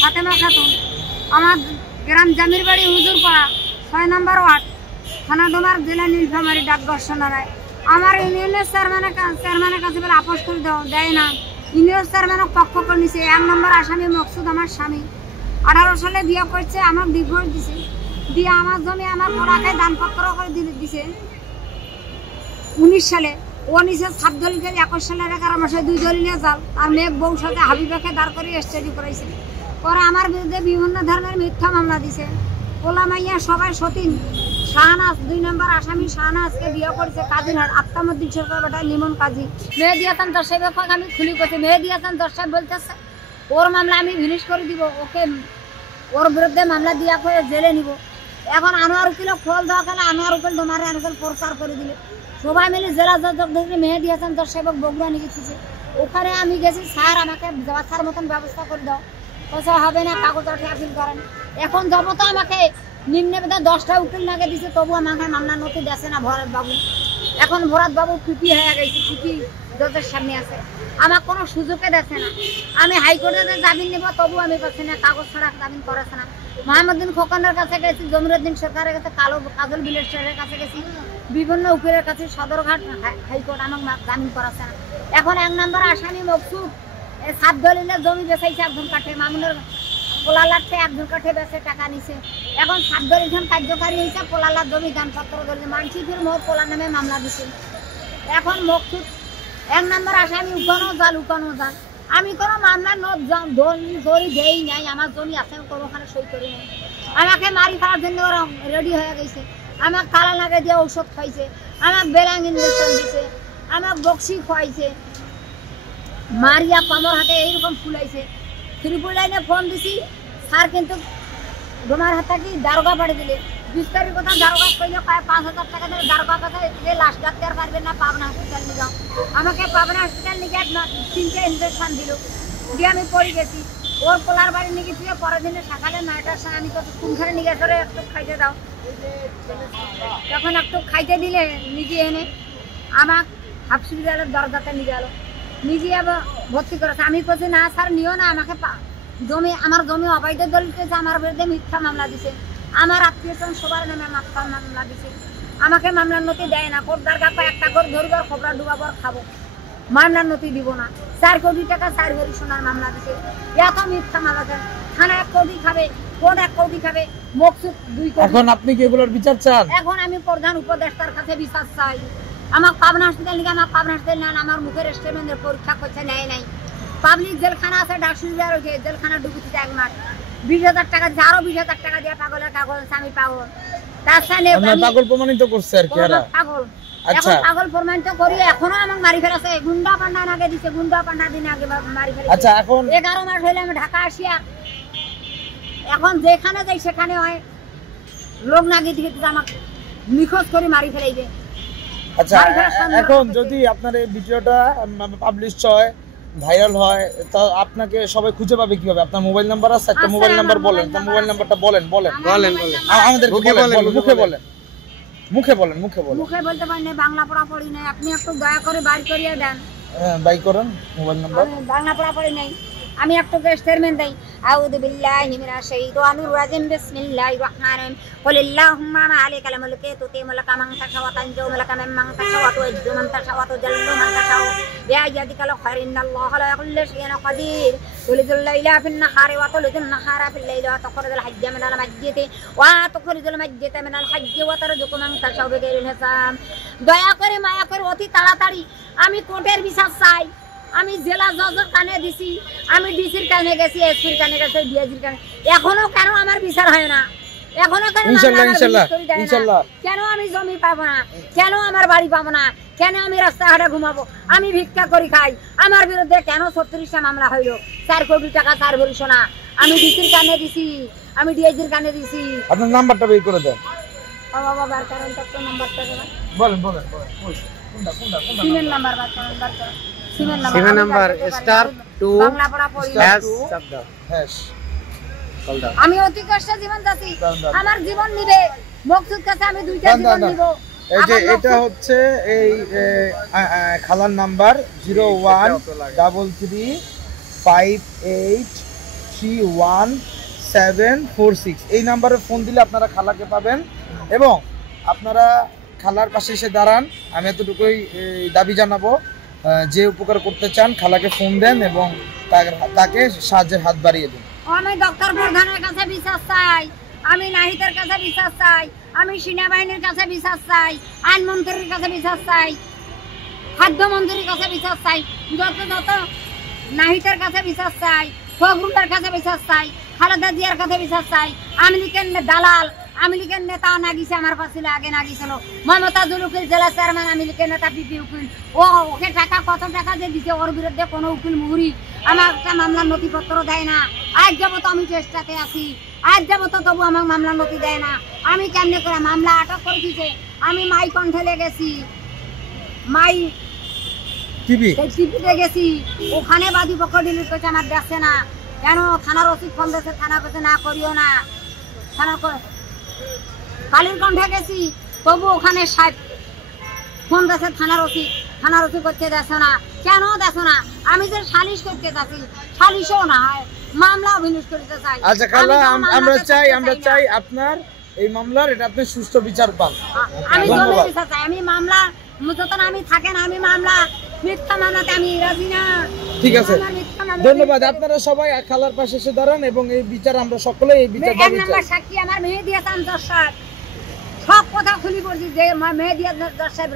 ফাতেমা খাতুন। আমার গ্রাম জামির বাড়ি হুজুরপাড়া ৬ নম্বর ওয়ার্ড, থানা ডোমার, জেলা নীলফামারী, ডাক বর্ষনারায়। আমার ইউনিয়নের চেয়ারম্যানের কাছে বলে আপোষ করে দেয় না। ইউনিয়ন চেয়ারম্যানের পক্ষ করে নিছে। ১ নম্বর আসামি মকসুদ আমার স্বামী। 18 সালে বিয়ে করছে, আমার ডিভোর্স দিছে, দিয়ে আমার জমি আমার পড়াকে দানপত্র করে দিছে। 19 সালে ও নিচে 7 দলিল, 21 সালের 11 মাসে 2 দলিলে জাল। আর মেয়ে বউ সাথে হাবিবাকে দাঁড় করে স্টাডি করাইছে। পরে আমার বিরুদ্ধে বিভিন্ন ধরনের মিথ্যা মামলা দিছে। পোলা মাইয়া সবাই সতীন। শাহনাজ 2 নম্বর আসামি। শাহনাজকে বিয়ে করেছে কাজিরহাট আত্মামুদ্দিন সরকার বেটা লিমন কাজী। মেহেদি হাসান দর সাহেবের পক্ষে আমি খুলি করছি। মেহেদি হাসান দর সাহেব বলতেছে ওর মামলা আমি ফিনিশ করে দিব, ওকে ওর বিরুদ্ধে মামলা দিয়া করে জেলে নিব। এখন আনোয়ার উকিল খোল দেওয়া গেলে আনোয়ার উকিল ডোমারে আনকেল প্রচার করে দিলে। সবাই মিলে জেলা জজ ধরে মেহেদি হাসান দর সাহেব বগুড়া নিয়ে গেছে। ওখানে আমি গেছি, স্যার আমাকে বাচ্চার মতন ব্যবস্থা করে দাও। পয়সা হবে না, কাগজ আপিল করেন। এখন যাবো তো আমাকে নিম্নে বেদা 10টা উকিল লাগে দিছে, তবু আমাকে মামলা নথি দেশে না ভরত বাবু। এখন ভরত বাবু পিপি হয়ে গেছে, পিপি জজের সামনে আছে, আমার কোনো সুযোগে দেশে না। আমি হাইকোর্টে জামিন নেব, তবু আমি পাচ্ছি না, কাগজ ছাড়া জামিন করেছে না। মোহাম্মদুদ্দিন খোকনের কাছে গেছি, জমিরুদ্দিন সরকারের কাছে, কাজল বিলেশ্বরের কাছে গেছি, বিভিন্ন উকিলের কাছে, সদরঘাট হাইকোর্ট আমাকে জামিন করাছে না। এখন 1 নম্বর আসামি মকসুদ 7 দলিলে জমি বেচাইছে, একজন কাঠে মামুনের পোলালাটে একজন কাঠে বেচে টাকা নিছে। এখন 7 দলিল কার্যকারী হয়েছে, পোলালার জমি দানপত্র দলিল মানসি ফির মোর পোলার নামে মামলা দিছে। এখন মকসুদ 1 নম্বর আসামি উকানো জাল। আমি কোনো মামলা ধরি দেই নাই, আমার জমি আছে, কোনোখানে সই করি নাই। আমাকে মারি ফেলার জন্য ওরা রেডি হয়ে গেছে। আমার কালা লাগে দিয়ে ঔষধ খাইছে, আমার বেলাং ইঞ্জেকশন দিছে, আমার বক্সি খাইছে, মারিয়া কামর হাতে এইরকম ফুলাইছে। ত্রিপুর লাইনে ফোন দিছি, স্যার কিন্তু ডোমার হাতে কি দারোগা বাড়ি দিলে। 20 তারিখ কথা দারোগা কইলে 5,000 টাকা দিয়ে দারোগা কথা যে লাশ ডাক্তার পারবেন না, পাবনা হসপিটাল নিয়ে যাও। আমাকে পাবনা হসপিটাল নিয়ে গিয়ে 3টে ইঞ্জেকশন দিল, দিয়ে আমি পড়ে গেছি। ওর পোলার বাড়ি নিয়ে গেছি, পরের দিনে সকালে 9টার সময় আমি তো কোনখানে নিয়ে গেছে, একটু খাইতে দাও। তখন একটু খাইতে দিলে নিজে এনে আমার হসপিটালের দরজাতে নিয়ে গেল, নিজে আবার ভর্তি করেছে। আমি বলছি না স্যার নিও না, আমাকে আমার জমি অবৈধ দলিল করেছে, আমার বিরুদ্ধে মিথ্যা মামলা দিছে, আমার আত্মীয়স্বজন সবার নামে মিথ্যা মামলা দিছে। আমাকে মামলার নথি দেয় না, কোর্ট দরকার পায় একটা করে ধরবার খবরা ডুবাবার খাবো, মামলার নথি দিব না। 4 কোটি টাকা 4 ভরি সোনার মামলা দিছে, এত মিথ্যা মামলা দেন। থানা 1 কোটি খাবে, কোর্ট 1 কোটি খাবে, মকসুদ 2 কোটি। এখন আপনি কি এগুলোর বিচার চান? এখন আমি প্রধান উপদেষ্টার কাছে বিচার চাই। আমার পাবনা হসপিটাল নিয়ে আমার পাবনা হসপিটাল নেন, আমার মুখের স্টেটমেন্টের পরীক্ষা করছে, নেয় নাই। পাবলিক জেলখানা আছে, ডাকসুবিধার হয়েছে, জেলখানা ডুবুতে 1 মাস 20,000 টাকা দিয়ে, আরো 20,000 টাকা দিয়ে পাগলের কাগজ আছে, আমি পাগল। তার সামনে পাগল প্রমাণিত করছে আর কি পাগল। এখন পাগল প্রমাণিত করি, এখনো আমাকে মারি ফেলেছে। গুন্ডা পান্ডা আগে দিছে, গুন্ডা পান্ডা দিন আগে মারি ফেলেছে। আচ্ছা, এখন 11 মাস হইলে আমি ঢাকা আসি, এখন যেখানে যাই সেখানে হয় লোক না গিয়ে দিকে আমাকে নিখোঁজ করে মারি ফেলাইবে। আচ্ছা, এখন যদি আপনার এই ভিডিওটা পাবলিশ হয়, ভাইরাল হয়, তা আপনাকে সবাই খুঁজে পাবে কিভাবে? আপনার মোবাইল নাম্বার আছে? একটা মোবাইল নাম্বার বলেন, তার মোবাইল নাম্বারটা বলেন। আমাদের মুখে বলেন। মুখে বলতে পারি না, বাংলা পড়া পড়ি নাই, আপনি একটু দয়া করে বাইর করিয়ে দেন। হ্যাঁ, বাই করেন মোবাইল নাম্বার। বাংলা পড়া পড়ি নাই, আমি একটু স্টেটমেন্ট দেই। আউযু বিল্লাহি মিনাশ শাইতানির রাজিম, বিসমিল্লাহির রাহমানির রাহিম। কুল আল্লাহুম্মা মালিকাল মুলকি তুতি মুলকা মান তাশা ওয়া তানজু মুলকা মিম্মান তাশা ওয়া তু'ইজ্জু মান তাশা ওয়া তুযাল্লু মান তাশা বিয়াদিকাল খায়রু, ইন্নাল্লাহা আলা কুল্লি শাইইন কাদির। তুলিজুল লাইলা ফিন নাহারি ওয়া তুলিজুন নাহারা ফিল লাইলি ওয়া তুখরিজুল হাজ্জা মিনাল মাজ্জিতি ওয়া তুখরিজুল মাজ্জিতা মিনাল হাজ্জি ওয়া তারজুকু মান তাশা বিগাইরি হিসাব। দয়া করে মায়া করে অতি তাড়াতাড়ি আমি কোর্টের বিচার চাই। আমি জেলা জজের কানে দিছি, আমি ডিসির কানে গেছি, এসপির কানে গেছি, ডিআইজির কানে, এখনো কেন আমার বিচার হয় না? এখনো কেন ইনশাআল্লাহ কেন আমি জমি পাবো না? কেন আমার বাড়ি পাবো না? কেন আমি রাস্তাঘাটে ঘুমাবো? আমি ভিক্ষা করি খাই, আমার বিরুদ্ধে কেন 36টা মামলা হইলো? 4 কোটি টাকা 4 ভরি সোনা। আমি ডিসির কানে দিছি, আমি ডিআইজির কানে দিছি। আপনার নাম্বারটা বের করে দেন। বাবা বার করেন তো, নাম্বারটা বলেন। কোনটা সিমের নাম্বার বার করেন। সিমের নাম্বার *2 বাংলা পড়া পড়ি হ্যাশ। আমি অতি কষ্টে জীবন যাচ্ছি, আমার জীবন নিবে মকসুদ কাছে, আমি 2টা জীবন নিব। এই যে এটা হচ্ছে এই খালার নাম্বার 013358 1331746 এই নাম্বারে ফোন দিলে আপনারা খালাকে পাবেন এবং আপনারা খালার পাশে এসে দাঁড়ান। আমি এতটুকুই দাবি জানাবো, যে উপকার করতে চান খালাকে ফোন দেন এবং তাকে সাহায্যের হাত বাড়িয়ে দিন। আমি ডক্টর প্রধানের কাছে বিচার চাই, আমি নাহিদের কাছে বিচার চাই, আমি সেনাবাহিনীর কাছে বিচার চাই, আইনমন্ত্রীর কাছে বিচার চাই, খাদ্যমন্ত্রীর কাছে বিচার চাই, যত নাহিদের কাছে বিচার চাই, ফখরুলের কাছে বিচার চাই, খালেদা জিয়ার কাছে বিচার চাই। আওয়ামী লীগের দালাল, আওয়ামী লীগের নেতা নাগিছে আমার কাছে, আগে নাগিছিল মমতাজুল উকিল, জেলা চেয়ারম্যান, আওয়ামী লীগের নেতা পিপি উকিল। ওকে টাকা, কত টাকা যে দিতে, ওর বিরুদ্ধে কোনো উকিল মুহুরি আমার একটা মামলার নথিপত্র দেয় না। আজ যাবত আমি চেষ্টাতে আছি, আজ যাবত তবু আমার মামলার নথি দেয় না। আমি কেমনে করে মামলা আটক করে দিছে, আমি মাই কণ্ঠে গেছি, মাই টিভিতে গেছি, ওখানে বাদী পক্ষ ডিলিট করছে, আমার দেখছে না কেন। থানার ওসি ফোন দিয়েছে, থানা কাছে না করিও না, থানার কালীর কণ্ঠে গেছি, তবু ওখানে সাহেব ফোন দিয়েছে থানার ওসি করতে দেখছো না, কেন দেখো না? আমি যে সালিশ করতে যাচ্ছি, সালিশও না হয়, মামলা অভিযোগ করতে চাই। আচ্ছা খালা, আমরা চাই আপনার এই মামলার এটা আপনি সুষ্ঠু বিচার পান। আমি জমির বিচার চাই, আমি মামলা যতক্ষণ আমি থাকেন, আমি মামলা মিথ্যা মামলাতে আমি রাজি না। ঠিক আছে, ধন্যবাদ। আপনারা সবাই খালার পাশে এসে দাঁড়ান এবং এই বিচার আমরা সকলে এই বিচার দাবি চাই। সাক্ষী আমার মেহেদি হাসান জজ সাহেব, সব কথা খুলি বলছি যে মেহেদি হাসান জজ সাহেব